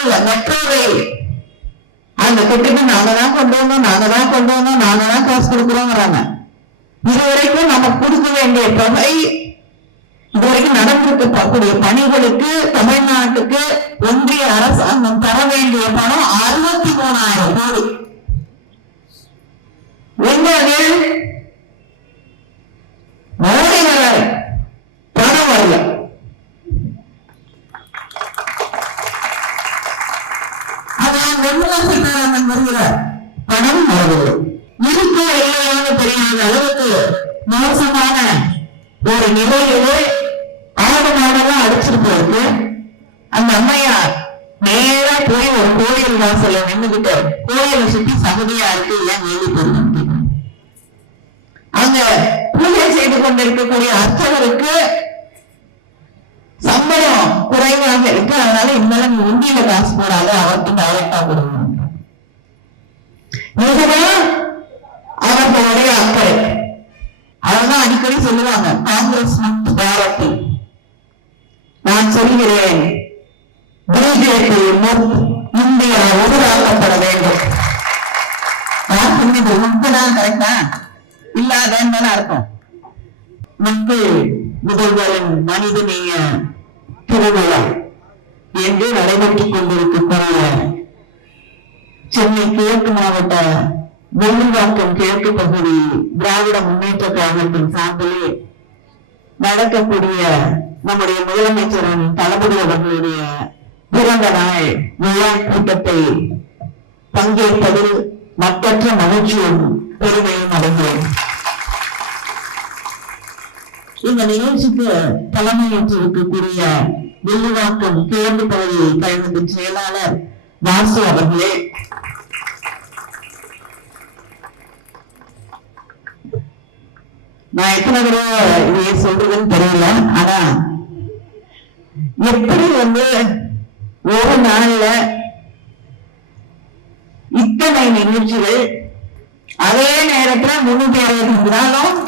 இல்ல metro rail அந்த குட்டிக்கு நாங்க தான் கொண்டு வந்தோம் நாங்க தான் கொண்டு வந்தோம் நாங்க தான் காசு கொடுக்குறோங்கிறாங்க. இதுவரைக்கும் நம்ம கொடுக்க வேண்டிய தொகை இதுவரைக்கும் நடந்திருக்கக்கூடிய பணிகளுக்கு தமிழ்நாட்டுக்கு ஒன்றிய அரசாங்கம் தர வேண்டிய பணம் அறுபத்தி மூணாயிரம் கோடி. எங்க மோடி வராரு கொண்டிருக்கக்கூடிய அர்ச்சகருக்கு சம்பளம் குறைவாக இருக்கு. அதனால இனிமேல நீ உண்டியில காசு போடாத. மனிதநேய திருவிழா என்று நடைபெற்றுக் கொண்டிருக்கக்கூடிய சென்னை கிழக்கு மாவட்ட வெள்ளிவாக்கம் கிழக்கு பகுதி திராவிட முன்னேற்ற கழகத்தின் சார்பிலே நடக்கக்கூடிய நம்முடைய முதலமைச்சரின் தளபதி அவர்களுடைய பிறந்த நாள் விழா கூட்டத்தை பங்கேற்பதில் மற்ற மகிழ்ச்சியும் பெருமையும் அடைகிறேன். இந்த நிகழ்ச்சிக்கு தலைமையேற்றிருக்கக்கூடிய வில்லுவாக்கம் கிழக்கு பகுதி கழகத்தின் செயலாளர் வாசு அவர்களே. நான் எத்தனை தடவை இதைய சொல்றதுன்னு தெரியல ஆனா எப்படி வந்து ஒரு நாள்ல இத்தனை நிகழ்ச்சிகள் அதே நேரத்துல முன்னூத்தி அறுபத்தி நாளும்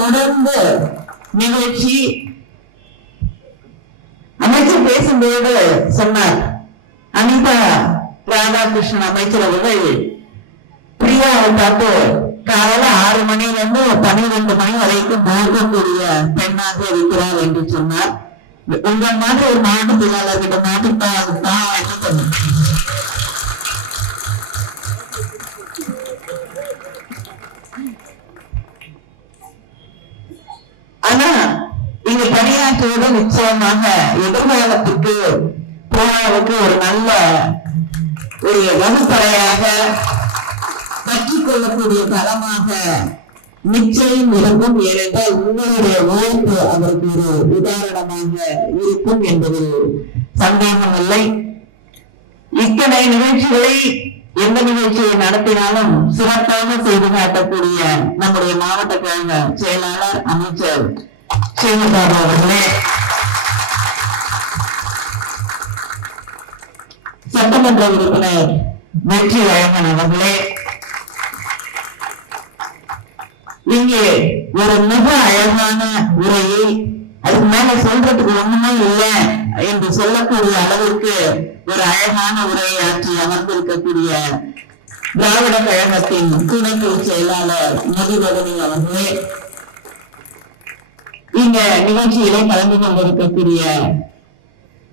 தொடர்ந்து நிகழ்ச்சி அமைச்சர் பேசும்போது சொன்னார். அனிதா ராதாகிருஷ்ணன் அமைச்சர் அவர்கள் பிரியாவை பார்த்து காலையில ஆறு மணில இருந்து பன்னிரெண்டு மணி வரைக்கும் பார்க்கக்கூடிய பெண்ணாக இருக்கிறார் என்று சொன்னார். உங்க மாதிரி ஒரு மாட்டு தொழிலாளர்கிட்ட மாட்டுப்பா தான் சொன்னார் பணியாற்றுவது நிச்சயமாக எதிர்காலத்துக்கு போராவுக்கு ஒரு நல்ல ஒரு வகுப்பறையாக கற்றுக்கொள்ளக்கூடிய தளமாக நிச்சயம் இருக்கும். ஏனென்றால் உங்களுடைய உழைப்பு அவருக்கு ஒரு உதாரணமாக இருக்கும் என்பதில் சந்தேகம் இல்லை. இத்தனை நிகழ்ச்சிகளை எந்த நிகழ்ச்சியை நடத்தினாலும் சிறப்பாக செய்து காட்டக்கூடிய நம்முடைய மாவட்ட கழக செயலாளர் அமைச்சர் சேமிபாபு அவர்களே சட்டமன்ற உறுப்பினர் வெற்றி அழகன் அவர்களே. இங்கே ஒரு மிக அழகான உரையை அதுக்கு மேல சொல்றதுக்கு ஒண்ணுமே இல்லை என்று சொல்லக்கூடிய அளவிற்கு ஒரு அழகான உரையை ஆற்றி அமர்ந்திருக்கக்கூடிய திராவிட கழகத்தின் துணை பொதுச் செயலாளர் மதிவதனி அவர்களே. இந்த நிகழ்ச்சியிலே கலந்து கொண்டிருக்கக்கூடிய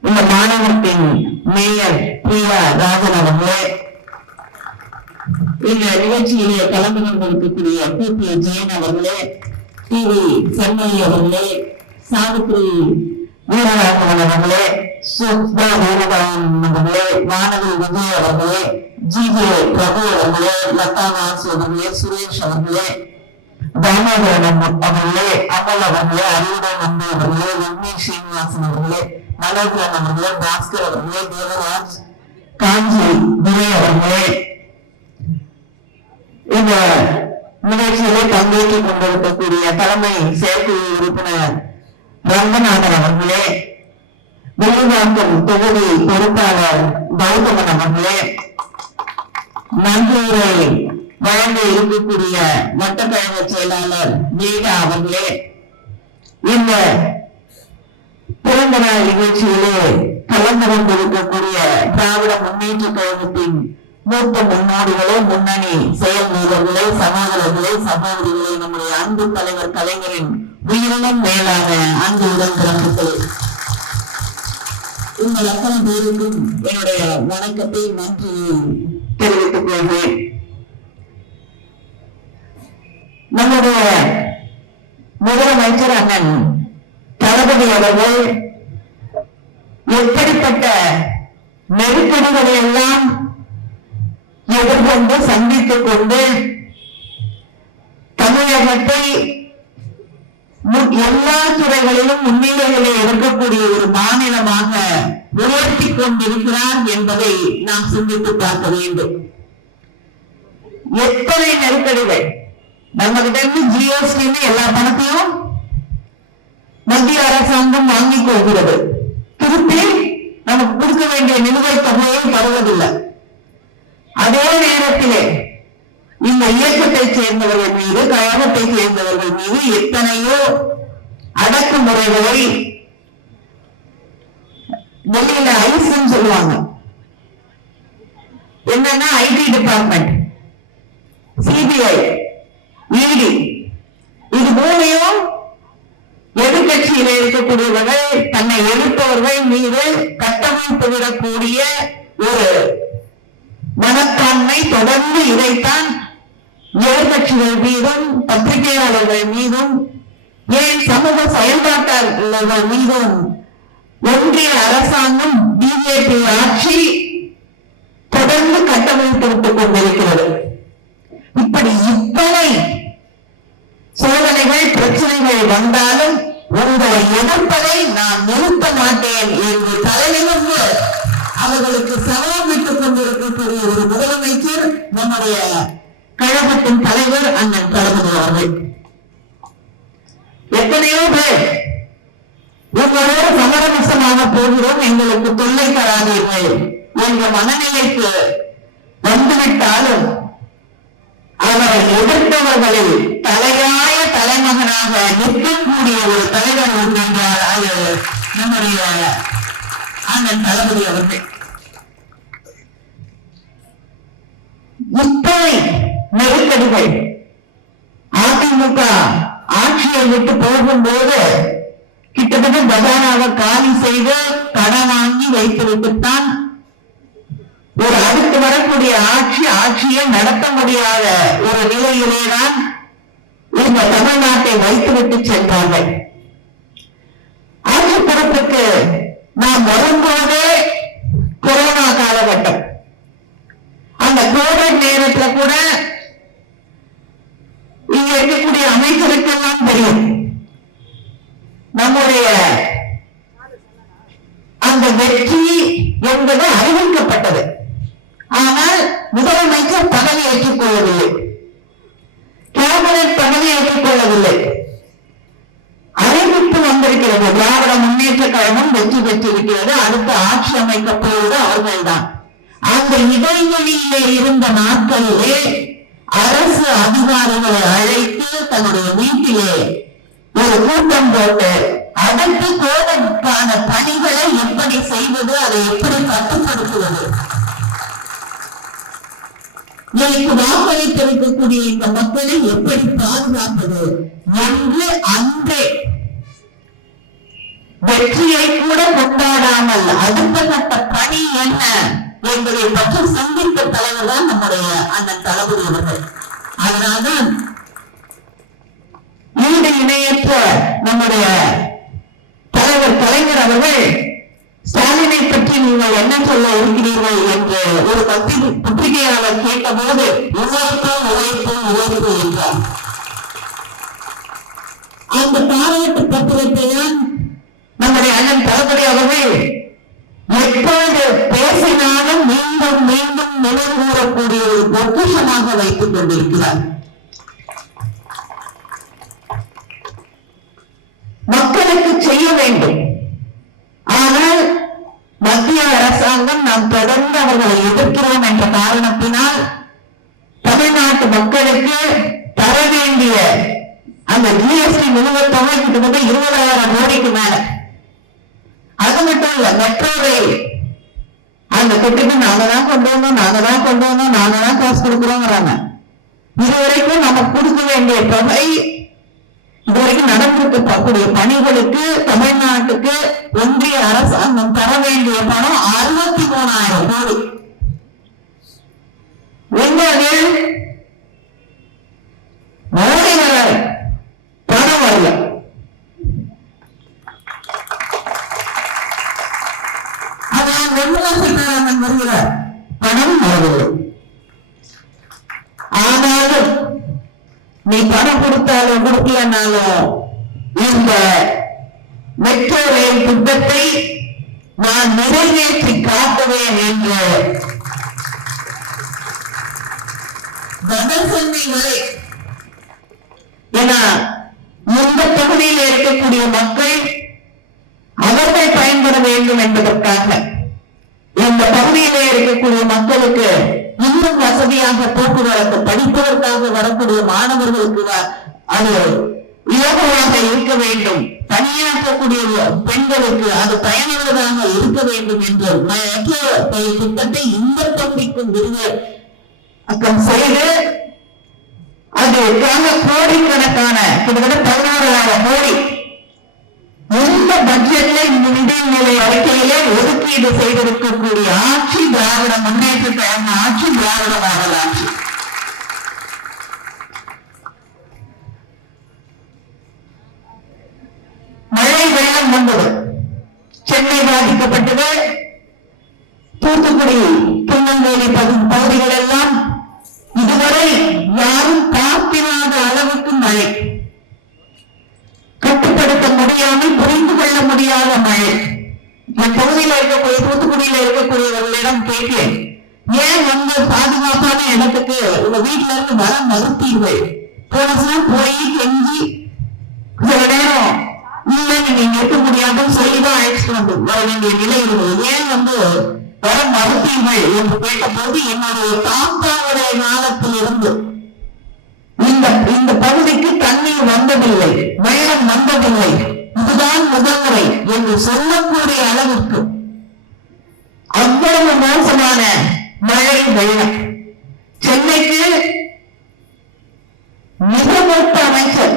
இந்த மாநகரத்தின் மேயர் பிரியா ராஜன் அவர்களே இந்த நிகழ்ச்சியிலே கலந்து கொண்டிருக்கக்கூடிய பி. பி. ஜெயன் அவர்களே டி வி. சென்னை அவர்களே சாவித்ரி வீரராகவன் அவர்களே சுப்ரா வீரராகவன் அவர்களே வானதி விஜய் அவர்களே ஜி. ஜே. பிரபு அவர்களே லதா வாசு அவர்களே சுரேஷ் அவர்களே தாமோதரன் அவர்களே அமல் அவர்களே அரியடன் அன்பு அவர்களே வெண்மை ஸ்ரீனிவாசன் அவர்களே மனோகரன் அவர்களே பாஸ்கர் அவர்களே தேவராஜ் காஞ்சி துரை அவர்களே. இந்த நிகழ்ச்சியிலே பங்கேற்றுக் கொண்டிருக்கக்கூடிய தலைமை செயற்குழு உறுப்பினர் ரங்கநாதன் அவர்களே வில்லிவாக்கம் தொகுதி பொறுப்பாளர் கௌதமன் அவர்களே நன்றியுரை வழங்க இருக்கக்கூடிய வட்டக்கழக செயலாளர் வேகா அவர்களே இந்த பிறந்த நாள் நிகழ்ச்சியிலே கலந்து கொண்டிருக்கக்கூடிய திராவிட முன்னேற்ற கழகத்தின் மூத்த முன்னோடிகளே முன்னணி செயல் வீரர்களே சகோதரர்களே சகோதரிகளே நம்முடைய அன்பு தலைவர் கலைஞரின் உயிரினும் மேலான அன்பு உடல் பிறப்புகளே உங்கள் அத்தனை பேருக்கும் என்னுடைய வணக்கத்தை நன்றி தெரிவித்துக் கொள்கிறேன். நம்முடைய முதலமைச்சர் அண்ணன் தளபதி அவர்கள் எப்படிப்பட்ட நெருக்கடிகளை எல்லாம் எதிர்கொண்டு சந்தித்துக் கொண்டு தமிழகத்தை எல்லா துறைகளிலும் முன்னிலைகளை எடுக்கக்கூடிய ஒரு மாநிலமாக உயர்த்தி கொண்டிருக்கிறார் என்பதை நாம் சிந்தித்து பார்க்க வேண்டும். எத்தனை நெருக்கடிகள்? நம்ம கிட்ட இருந்து ஜிஎஸ்டின்னு எல்லா பணத்தையும் மத்திய அரசாங்கம் வாங்கிக் கொள்கிறது திருப்பி நமக்கு கொடுக்க வேண்டிய நிலுவைத் தொகையை தருவதில்லை. அதே நேரத்திலே இந்த இயக்கத்தை சேர்ந்தவர்கள் மீது கழகத்தை சேர்ந்தவர்கள் மீது எத்தனையோ அடக்குமுறைகளை டெல்லியில ஐஸ்ன்னு சொல்லுவாங்க. என்னன்னா ஐடி டிபார்ட்மெண்ட் சிபிஐ. இடி இது பூமியும் எதிர்கட்சியில இருக்கக்கூடியவர்கள் தன்னை எதிர்ப்பவர்கள் மீது கட்டமைத்து விடக்கூடிய ஒரு மனப்பான்மை தொடர்ந்து இதைத்தான் எதிர்கட்சிகள் மீதும் பத்திரிகையாளர்கள் மீதும் ஏன் சமூக செயல்பாட்டாளர்கள் மீதும் ஒன்றிய அரசாங்கம் பிஜேபி ஆட்சி தொடர்ந்து கட்டமைத்து விட்டுக் கொண்டிருக்கிறது. இப்படி இத்தனை சோதனைகள் பிரச்சனைகள் வந்தாலும் உங்களை எதிர்ப்பதை நான் நிறுத்த மாட்டேன் என்று தலைநிமிர்ந்து அவர்களுக்கு சவால் விட்டுக் கொண்டிருக்கக்கூடிய ஒரு முதலமைச்சர் நம்முடைய கழகத்தின் தலைவர் அண்ணன் தளபதி அவர்கள். எத்தனையோ பேர் உங்களோடு சமரசமாக போகிறோம் எங்களுக்கு தொல்லை தராதீர்கள் என்ற மனநிலைக்கு வந்துவிட்டாலும் அவரை எதிர்த்தவர்களில் தலையாய தலைமகனாக நிற்கக்கூடிய ஒரு தலைவர் என்றால் அது நம்முடைய அண்ணன் தளபதி அவர்கள். இத்தனை நெருக்கடிகள். அதிமுக ஆட்சியை விட்டு போகும்போது கிட்டத்தட்ட கஜானாவை காலி செய்து கடன் வாங்கி வைத்துவிட்டுத்தான் ஒரு அடுத்து வரக்கூடிய ஆட்சி ஆட்சியை நடத்த முடியாத ஒரு நிலையிலேதான் இந்த தமிழ்நாட்டை வைத்துவிட்டு சென்றார்கள். ஆட்சி பொறுப்புக்கு நாம் வரும்போதே கொரோனா காலகட்டம். அந்த கோவிட் நேரத்துல கூட இங்க இருக்கக்கூடிய அமைச்சருக்கெல்லாம் தெரியும். நம்முடைய இருந்த நாட்களிலே அரசு அதிகாரிகளை அழைத்து தன்னுடைய வீட்டிலே ஒரு கூட்டம் போட்டு அதற்கு கோவிட்கான பணிகளை எப்படி செய்வது அதை எப்படி கட்டுப்படுத்துவது? எனக்கு வாக்களித்திருக்கக்கூடிய இந்த மக்களை எப்படி பாதுகாப்பது என்று அன்றே வெற்றியை கூட கொண்டாடாமல் அடுத்த கட்ட பணி என்ன? என்பதை பற்றி சிந்தித்த தலைவர் தான் நம்முடைய அண்ணன் தளபதி அவர்கள். அதனால்தான் ஈடு இணையற்ற நம்முடைய தலைவர் கலைஞர் அவர்கள் ஸ்டாலினை பற்றி நீங்கள் என்ன சொல்ல இருக்கிறீர்கள் என்று ஒரு பத்திரி பத்திரிகையாளர் கேட்டபோது உழைப்பு உழைப்பு உழைப்பு என்றார். அந்த பாராட்டு பத்திரத்தை தான் நம்முடைய அண்ணன் தளபதி அவர்கள் எப்பொழுது பேசினாலும் மீண்டும் மீண்டும் நினைவு கூறக்கூடிய ஒரு பொக்கிஷமாக வைத்துக் கொண்டிருக்கிறார். மக்களுக்கு செய்ய வேண்டும். ஆனால் மத்திய அரசாங்கம் நாம் தொடர்ந்து அவர்களை எதிர்க்கிறோம் என்ற காரணத்தினால் தமிழ்நாட்டு மக்களுக்கு தர வேண்டிய அந்த ஜிஎஸ்டி நிலுவைத் தொகை கிட்டத்தட்ட இருபதாயிரம் கோடிக்கு மேல. அது மட்டும் இல்ல மெட்ரோ ரயில் அந்த குட்டிக்கு நாங்க தான் கொண்டு வந்தோம் நாங்க தான் கொண்டு வந்தோம் நாங்க தான் காசு கொடுக்குறோங்கிறாங்க. இதுவரைக்கும் நம்ம கொடுக்க வேண்டிய தொகை இதுவரைக்கும் நடந்திருக்கக்கூடிய பணிகளுக்கு தமிழ்நாட்டுக்கு ஒன்றிய அரசாங்கம் தர வேண்டிய பணம் அறுபத்தி மூணாயிரம் கோடி. எங்க அது மோடி பணம் கொடுத்தாலும் கொடுக்கலனாலும் இந்த மெட்ரோ ரயில் திட்டத்தை நான் நிறைவேற்றி காட்டுவேன் என்று பதில் சொன்னீங்களே ஏன்னா இந்த பகுதியில் இருக்கக்கூடிய மக்கள் அவர்கள் பயன்பட வேண்டும் என்பதற்காக இந்த பகுதியிலே இருக்கக்கூடிய மக்களுக்கு இன்னும் வசதியாக போக்குவரத்து படிப்பதற்காக வரக்கூடிய மாணவர்களுக்கு அது இலகுவாக இருக்க வேண்டும். தனியாக்கக்கூடிய பெண்களுக்கு அது பயனுள்ளதாக இருக்க வேண்டும் என்று மெட்ரோ திட்டத்தை இந்த பகுதிக்கும் விரிவாக்கம் செய்து அதுக்காக கோடிக்கணக்கான கிட்டத்தட்ட பதினாறாயிரம் கோடி. இந்த பட்ஜெட்ல இந்த நிதிநிலை அறிக்கையிலே ஒதுக்கீடு செய்திருக்கக்கூடிய ஆட்சி திராவிட முன்னேற்ற ஆட்சி திராவிட மாடல் ஆட்சி பாதிக்கப்பட்டது தூத்துக்குடி திருநெல்வேலி பகுதி தண்ணீர் வந்ததில்லை வெள்ளம் வந்ததில்லை இதுதான் முதல்முறை என்று சொல்லக்கூடிய அளவிற்கு அவ்வளவு மோசமான மழை வெள்ளம். சென்னைக்கு மிக மூத்த அமைச்சர்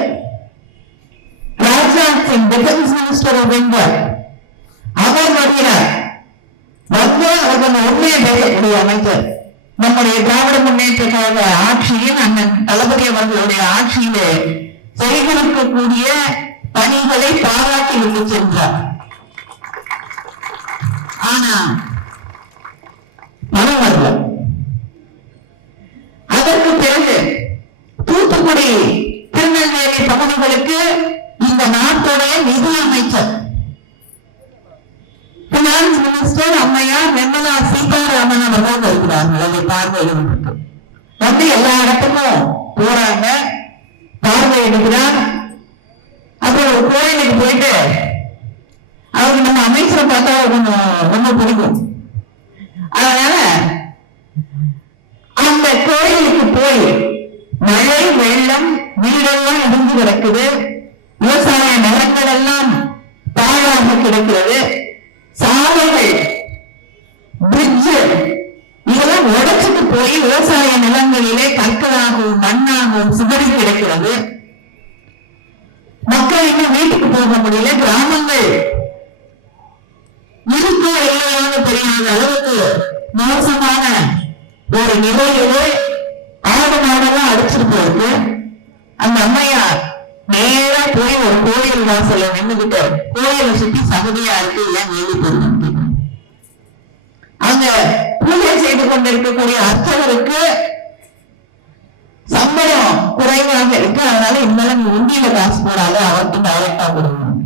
Rajnath Singh defence minister of India அவர் வருகிறார். வந்தால் அவர் கொஞ்சம் உண்மையை பேசக்கூடிய அமைச்சர். நம்முடைய திராவிட முன்னேற்ற கழக ஆட்சியில் அண்ணன் தளபதி அவர்களுடைய ஆட்சியிலே கைகொடுக்கக்கூடிய பணிகளை பாராட்டி விட்டு சென்றார். ஆனா பணம் வரல. அதற்கு பிறகு தூத்துக்குடி திருநெல்வேலி பகுதிகளுக்கு இந்த நாட்டுடைய நிதி அமைச்சர் பினான்ஸ் மினிஸ்டர் அம்மையார் நிர்மலா சீதாராமன் அவர்கள் வருகிறார்கள். அதை பார்வையிடுவதற்கு வந்து எல்லா இடத்துக்கும் போறாங்க. பார்வையிடுகிறார் அப்புறம் ஒரு கோயிலுக்கு போயிட்டு அவருக்கு நம்ம அமைச்சரை பார்த்தா கொஞ்சம் ரொம்ப பிடிக்கும். அதனால அந்த கோயிலுக்கு போய் மழை வெள்ளம் வீடெல்லாம் இடிஞ்சு கிடக்குது. அம்மையார் நேரா போய் ஒரு கோயில் வாசல்ல நின்றுகிட்டு கோயிலை சுத்தி சகதியா இருக்கு ஏன் வேலி போடுங்க அங்க பூஜை செய்து கொண்டிருக்கக்கூடிய அர்ச்சகருக்கு சம்பளம் குறைவாக இருக்கு. அதனால இனிமேல நீ உண்டியில காசு போடாத அவருக்கு டைரக்டா கொடுக்கணும்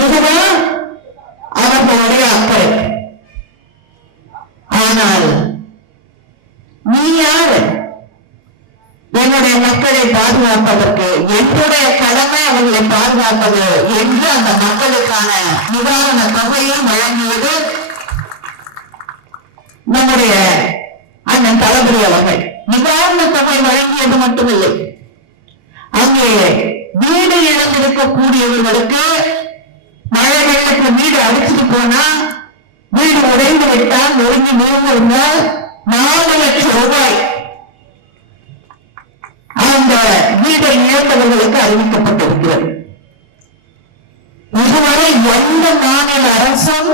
இதுதான் அவர்களுடைய என்னுடைய மக்களை பாதுகாப்பதற்கு என்னுடைய கடமை அவர்களை பாதுகாப்பது என்று அந்த மக்களுக்கான நிவாரண தொகையை வழங்கியது நம்முடைய அண்ணன் தளபதி அவர்கள். நிவாரண தொகை வழங்கியது மட்டுமில்லை. அங்கே வீடு இழந்திருக்கக்கூடியவர்களுக்கு மழை வெள்ளத்துல வீடு அடிச்சுட்டு போனா வீடு உடைந்து விட்டால் ஒழுங்கி நோம்பு நாலு லட்சம் ரூபாய் அந்த வீட்டை இழந்தவர்களுக்கு அறிவிக்கப்பட்டிருக்கிறது. இதுவரை எந்த மாநில அரசும்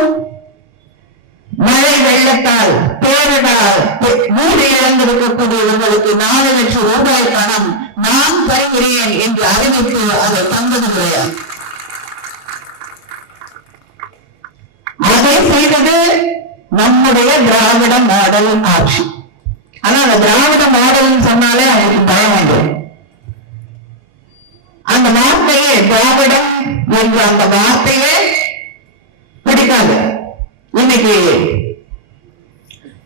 மழை வெள்ளத்தால் பேரிடால் பெ- வீடு இழந்திருக்கக்கூடியவர்களுக்கு நாலு லட்சம் ரூபாய் பணம் நான் தருகிறேன் என்று அறிவித்து அதை தந்தது கிடையாது அதை செய்தது நம்முடைய திராவிட மாடல் ஆட்சி. ஆனா அந்த திராவிட மாடல் சொன்னாலே அவங்களுக்கு பயம் வேண்டும் அந்த வார்த்தையே திராவிடம் என்ற அந்த வார்த்தையே பிடிக்காது. இன்னைக்கு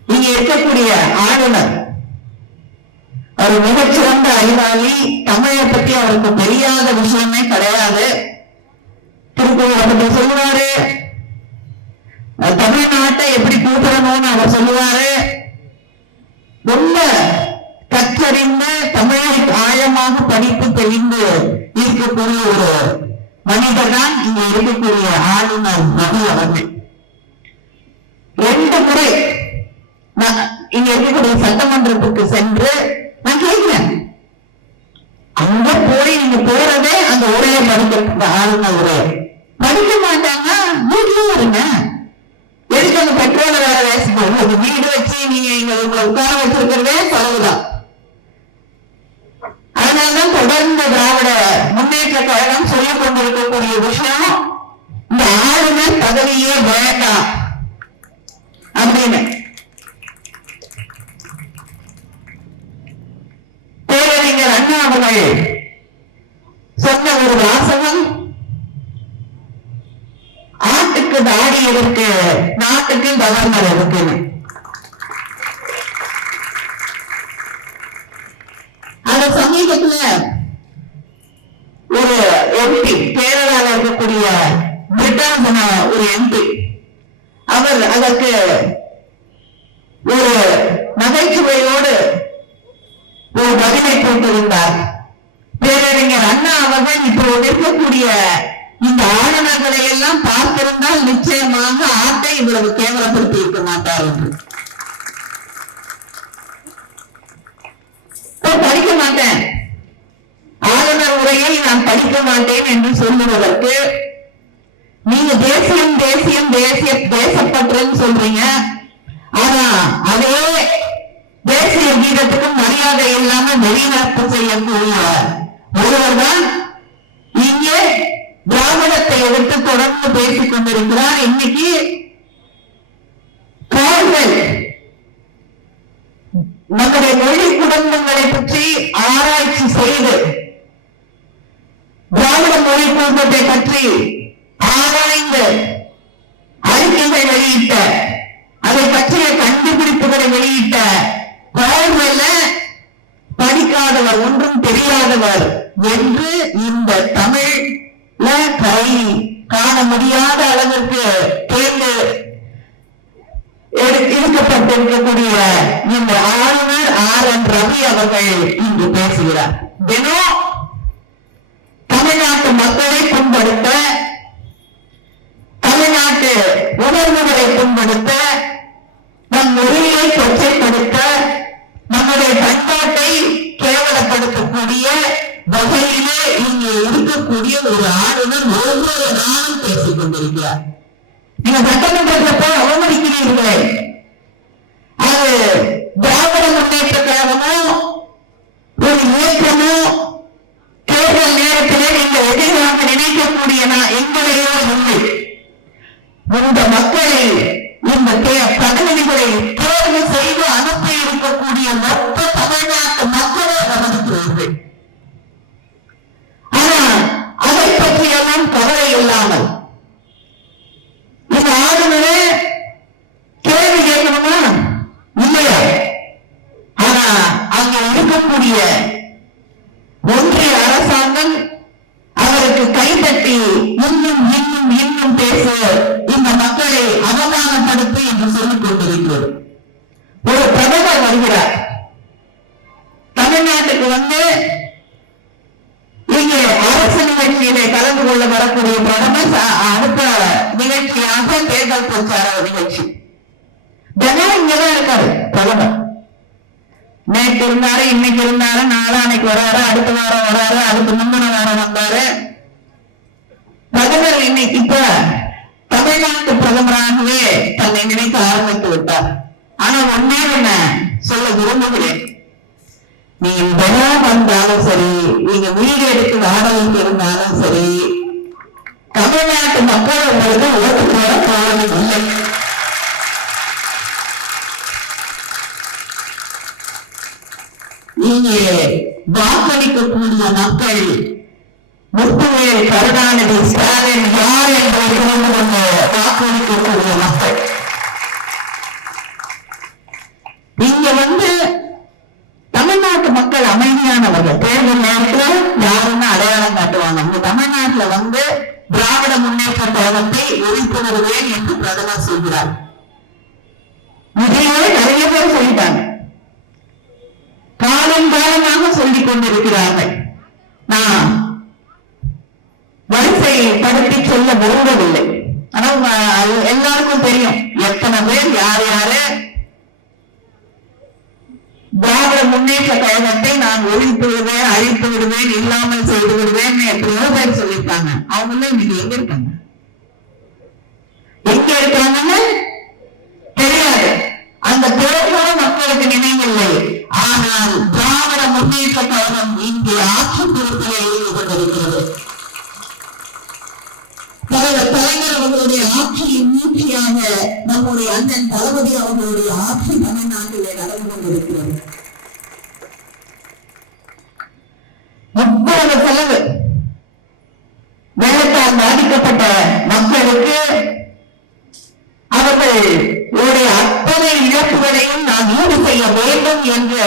இங்க இருக்கக்கூடிய ஆளுநர் அவர் மிகச்சிறந்த அறிவாளி. தமிழை பற்றி அவருக்கு தெரியாத விஷயமே கிடையாது. திருக்குறள் பற்றி சொல்லுவாரு. தமிழ்நாட்டை எப்படி கூப்பிடணும்னு அவர் சொல்லுவாரு. ரொம்ப மனிதர் தான் இங்க இருக்கக்கூடிய ஆளுநர் ரவி அவர்கள். ரெண்டு முறை நான் இங்க இருக்கக்கூடிய சட்டமன்றத்துக்கு சென்று நான் கேட்கிறேன் அங்க போய் நீங்க போறதே அந்த உரையை படிக்கிறதுக்கு ஆளுநர் உரையை படிக்க மாட்டாங்க வீட்லயே இருங்க. எதுக்கு அந்த பெட்ரோல வேற வேஸ்ட் வீடு வச்சு நீங்க இங்க உங்களை உட்கார வச்சிருக்கிறதே செலவுதான் அதனால்தான் தொடர்ந்து திராவிட முன்னேற்ற கழகம் சொல்லிக் கொண்டிருக்கக்கூடிய விஷயம் இந்த ஆளுநர் பதவியே வேண்டாம் அப்படின்னு. பேரறிஞர் அண்ணா அவர்கள் சொன்ன ஒரு வாசகம் ஆட்டுக்கு தாடி இருக்கு நாட்டுக்கு கவர்னர் இருக்குன்னு அந்த சமீபத்துல ஒரு எம்பி கேரளால இருக்கக்கூடிய பிரிட்டாசன ஒரு எம்பி அவர் அதற்கு ஒரு நகைச்சுவையோடு ஒரு பதிலை போட்டிருந்தார் பேரறிஞர் அண்ணா அவர்கள் இப்போது இருக்கக்கூடிய இந்த ஆளுநர்களை எல்லாம் பார்த்திருந்தால் நிச்சயமாக ஆட்டை இவ்வளவு கேவலப்படுத்தி இருக்க மாட்டார் என்று. படிக்க மாட்டேன். ஆளுநர் உரையை நான் படிக்க மாட்டேன் என்று சொல்லுவதற்கு நீங்க தேசியம் தேசியம் தேசிய தேசப்பற்றுன்னு சொல்றீங்க. ஆனா அதே தேசிய கீதத்துக்கு மரியாதை இல்லாம வெளிநடப்பு செய்யக்கூடிய ஒருவர் தான் இங்கே திராவிடத்தை எடுத்து தொடர்ந்து பேசிக் கொண்டிருக்கிறார். இன்னைக்கு கால்கள் நம்முடைய மொழி குடும்பங்களை பற்றி ஆராய்ச்சி செய்து திராவிட மொழி குடும்பத்தை பற்றி ஆராய்ந்து அறிக்கைகள் வெளியிட்ட அதை பற்றிய கண்டுபிடிப்புகளை வெளியிட்ட வாழ்வில் படிக்காதவர் ஒன்றும் தெரியாதவர் என்று இந்த தமிழ்ல கை காண முடியாத அளவிற்கு தேர்ந்து எடு- இருக்கப்பட்டிருக்கக்கூடிய இந்த ஆளுநர் ஆர் என் ரவி அவர்கள் இங்கு பேசுகிறார். தினம் நீங்க தினம் வந்தாலும் சரி நீங்க வீடு எடுத்து வாடகைக்கு இருந்தாலும் சரி தமிழ்நாட்டு மக்கள் உங்களுக்கு ஓட்டு போட காரணம் இல்லை. நீங்க வாக்களிக்கக்கூடிய மக்கள் முத்துவேல் கருணாநிதி ஸ்டாலின் யார் என்பதை புரிந்து கொண்டு வாக்களிக்கக்கூடிய மக்கள். நீங்க வந்து முன்னேற்ற கழகத்தை என்று பிரதமர் சொல்கிறார். இதையே நிறைய பேர் சொல்லிட்டாங்க. காலம் காலமாக சொல்லிக் கொண்டிருக்கிறார்கள். நான் வரிசைப்படுத்தி சொல்ல விரும்பவில்லை. ஆனா எல்லாருக்கும் தெரியும். எத்தனை பேர் யார் யாரு திராவிட முன்னேற்ற கழகத்தை நான் ஒழித்து விடுவேன் அழித்து விடுவேன் இல்லாமல் செய்து விடுவேன் எத்தனையோ பேர் சொல்லியிருக்காங்க. அவங்க இன்னைக்கு எங்க இருக்காங்க? எங்க இருக்காங்கன்னு தெரியாது. அந்த பேர்களும் மக்களுக்கு நினைவில்லை. ஆனால் திராவிட முன்னேற்ற கழகம் இங்கே ஆட்சி பொறுப்பிலே இருந்து கொண்டிருக்கிறது தலைவர் அவர்களுடைய ஆட்சியின் நீட்சியாக நம்முடைய அண்ணன் தளபதி அவர்களுடைய ஆட்சி தமிழ்நாட்டிலே நடந்து கொண்டிருக்கிறது. இவ்வளவு செலவு. வெள்ளத்தால் பாதிக்கப்பட்ட மக்களுக்கு அவர்களுடைய அத்தனை இழப்புகளையும் நாம் ஈடு செய்ய வேண்டும் என்று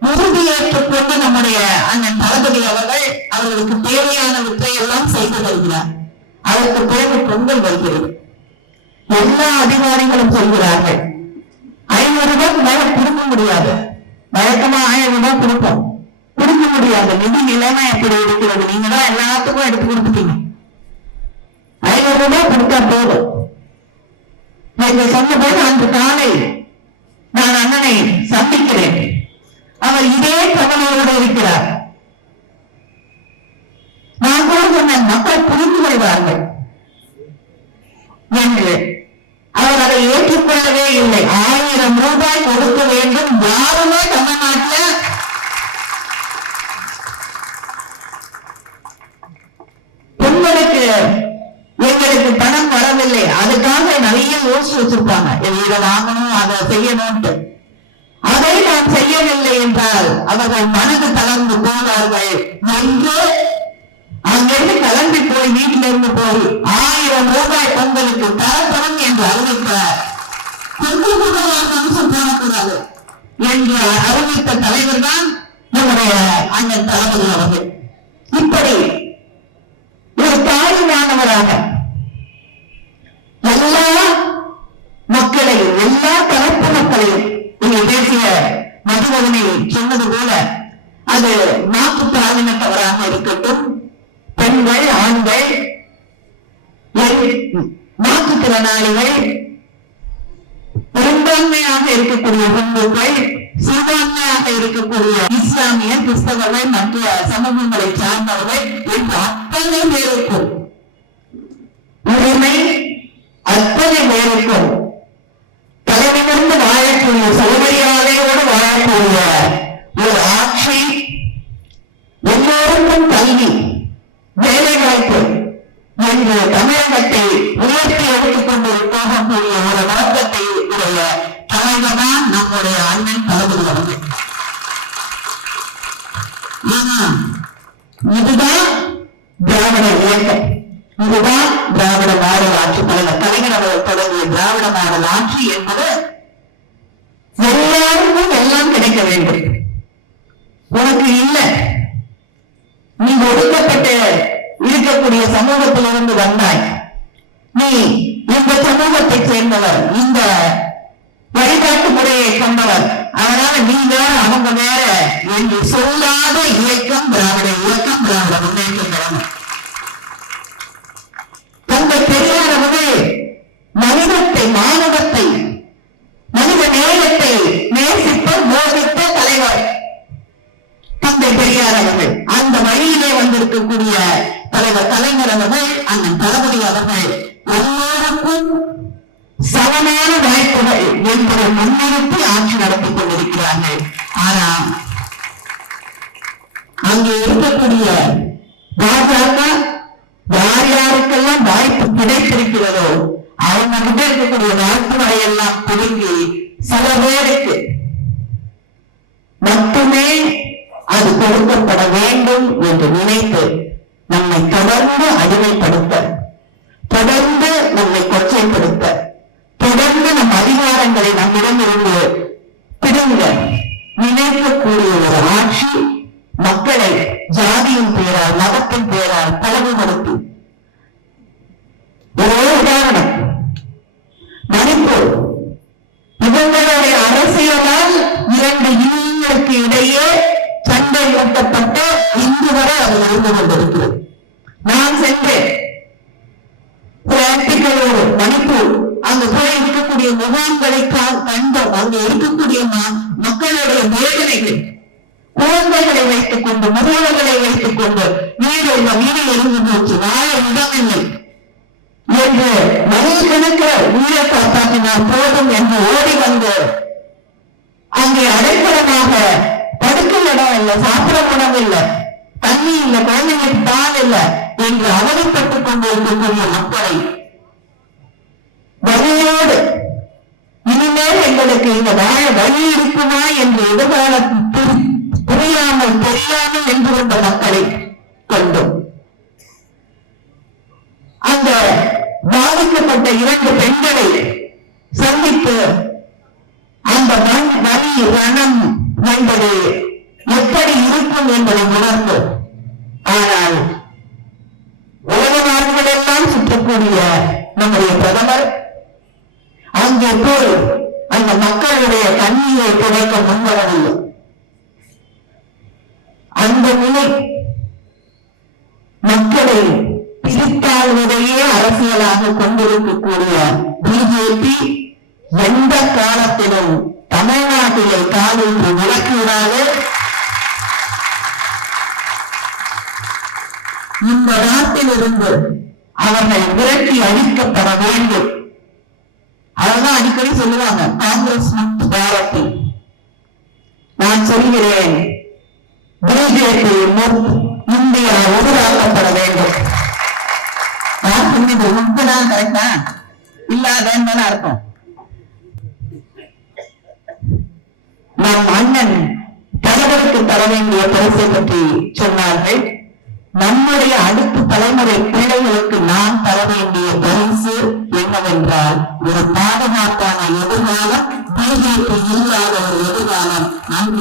உறுதியேற்றுக் கொண்டு நம்முடைய அண்ணன் தளபதி அவர்கள் அவர்களுக்கு தேவையானவற்றை எல்லாம் செய்து வருகிறார் அதற்கு பிறகு பொங்கல் வருகிறது. எல்லா அதிகாரிகளும் சொல்கிறார்கள். ஐநூறு ரூபாய் மேல கொடுக்க முடியாது. வழக்கமா ஆயிரம் ரூபாய் கொடுப்போம். முடியாது. நிதி நிலைமை எப்படி இருக்கிறது? நீங்க தான் எல்லாத்துக்கும் எடுத்து கொடுத்துட்டீங்க. ஐநூறு ரூபாய் கொடுத்தா போதும். நீங்க சொன்ன போது அன்று காலை நான் அண்ணனை சந்திக்கிறேன். அவர் இதே கவனோடு இருக்கிறார். நான் கூட சொன்னேன் மக்கள் புரிந்து கொள்வார்கள் என்று. அவர் அதை ஏற்றுக்கொள்ளவே இல்லை. ஆயிரம் ரூபாய் கொடுக்க வேண்டும். யாருமே தமிழ்நாட்டில் பெண்களுக்கு எங்களுக்கு பணம் அதுக்காக நிறைய யோசிச்சு வச்சிருப்பாங்க. இதை வாங்கணும் அதை செய்யணும்ட்டு. அதை நான் செய்யவில்லை என்றால் அவர்கள் மனது தளர்ந்து போவார்கள் நன்று அங்கிருந்து கிளம்பி போய் வீட்டில இருந்து போய் ஆயிரம் ரூபாய் பொங்கலுக்கு தரப்படும் என்று அறிவித்தார். கொஞ்சம் கூட அம்சம் போடக்கூடாது என்று அறிவித்த தலைவர் தான் நம்முடைய அண்ணன் தளபதி அவர்கள். இப்படி ஒரு தாழ்வானவராக எல்லா மக்களையும் எல்லா தரப்பு மக்களையும் நீங்க பேசிய மதுவதனை சொன்னது போல அது மாற்றுத்தாழ்வினத்தவராக இருக்கட்டும் பெண்கள் ஆண்கள் மாற்றுத்திறனாளிகள் பெரும்பான்மையாக இருக்கக்கூடிய இந்துக்கள் சிறுபான்மையாக இருக்கக்கூடிய இஸ்லாமிய கிறிஸ்தவர்கள் மற்ற சமூகங்களை சார்ந்தவர்கள் என்று அத்தனை பேருக்கும் உரிமை அத்தனை பேருக்கும் கொண்டவர். அதனால நீ வேற அவங்க வேற என்று சொல்லாத இயக்கம் திராவிட இயக்கம் திராவிட முன்னேற்ற கழகம் அடிமைப்படுத்த படுக்க இல்லை சாப்பிட உணவு இல்லை தண்ணி இல்லை குழந்தைங்களுக்கு பால் இல்லை என்று அவதிப்பட்டுக் கொண்டிருக்கக்கூடிய மக்களை வழியோடு இனிமேல் எங்களுக்கு இந்த வாழ வழி இருக்குமா என்று எதிர்கால புரி- புரியாமல் தெரியாமல் என்று கொண்ட மக்களை கொண்டோம். அந்த பாதிக்கப்பட்ட இரண்டு பெண்களை சந்தித்து அந்த மண் வழி ரணம் என்பது எப்படி இருக்கும் என்பதை உணர்ந்து ஆனால் உலக நாடுகளெல்லாம் சுற்றக்கூடிய நம்முடைய பிரதமர் அங்கே போய் அந்த மக்களுடைய தண்ணீரை துடைக்க முன்வரவில்லை. அந்த நிலை மக்களை பிரித்தாளுவதையே அரசியலாக கொண்டிருக்கக்கூடிய பிஜேபி எந்த காலத்திலும் தமிழ்நாட்டிலே காலின்று விளக்கிவிடாது இந்த நாட்டிலிருந்து அவர்கள் விரட்டி அழிக்கப்பட வேண்டும். அதெல்லாம் அடிக்கடி சொல்லுவாங்க காங்கிரஸ் பாரதி. நான் சொல்கிறேன் பிஜேபி இந்தியா உருவாக்கப்பட வேண்டும். நான் சொன்னது முக்து கரெக்டா இல்லாதன்னு தானே அர்த்தம். நம் அண்ணன் தலைவருக்கு தர வேண்டிய பரிசை பற்றி சொன்னார்கள். நம்முடைய அடுத்த தலைமுறை பிள்ளைகளுக்கு நாம் தர வேண்டிய பரிசு என்னவென்றால் ஒரு பாதுகாப்பான எதிர்காலம் பிஜேபி இல்லாத ஒரு எதிர்காலம். நாம்